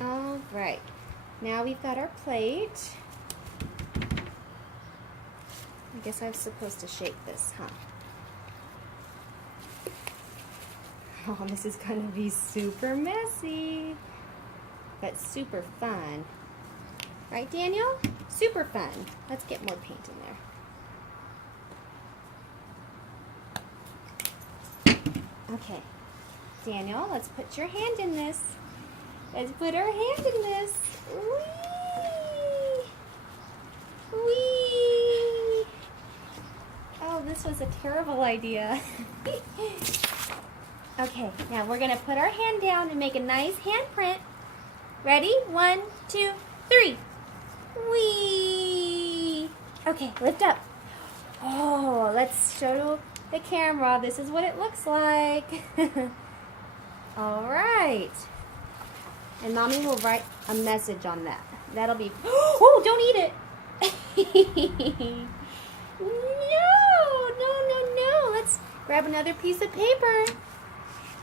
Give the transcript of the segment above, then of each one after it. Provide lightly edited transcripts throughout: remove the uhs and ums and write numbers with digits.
All right. Now we've got our plate. I guess I'm supposed to shake this, huh? Oh, this is going to be super messy, but super fun. Right, Daniel? Super fun. Let's get more paint in there. Okay. Daniel, let's put your hand in this. Let's put our hand in this. Whee! Whee! Oh, this was a terrible idea. Okay, now we're going to put our hand down and make a nice handprint. Ready? 1, 2, 3. Whee! Okay, lift up. Oh, let's show the camera. This is what it looks like. All right. And Mommy will write a message on that. That'll be, oh, don't eat it. No. Let's grab another piece of paper.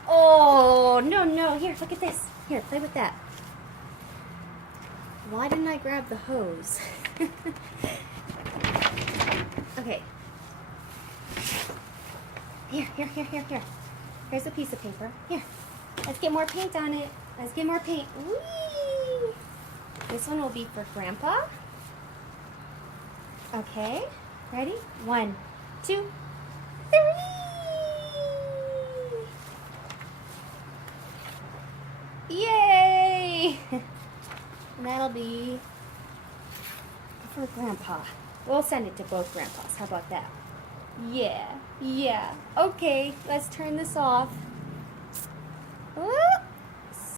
Oh, no. Here, look at this. Here, play with that. Why didn't I grab the hose? Okay. Here. Here's a piece of paper. Here. Let's get more paint on it. Let's get more paint. Whee! This one will be for Grandpa. Okay. Ready? 1, 2, 3. Yay! And that'll be for Grandpa. We'll send it to both Grandpas. How about that? Yeah. Okay, let's turn this off.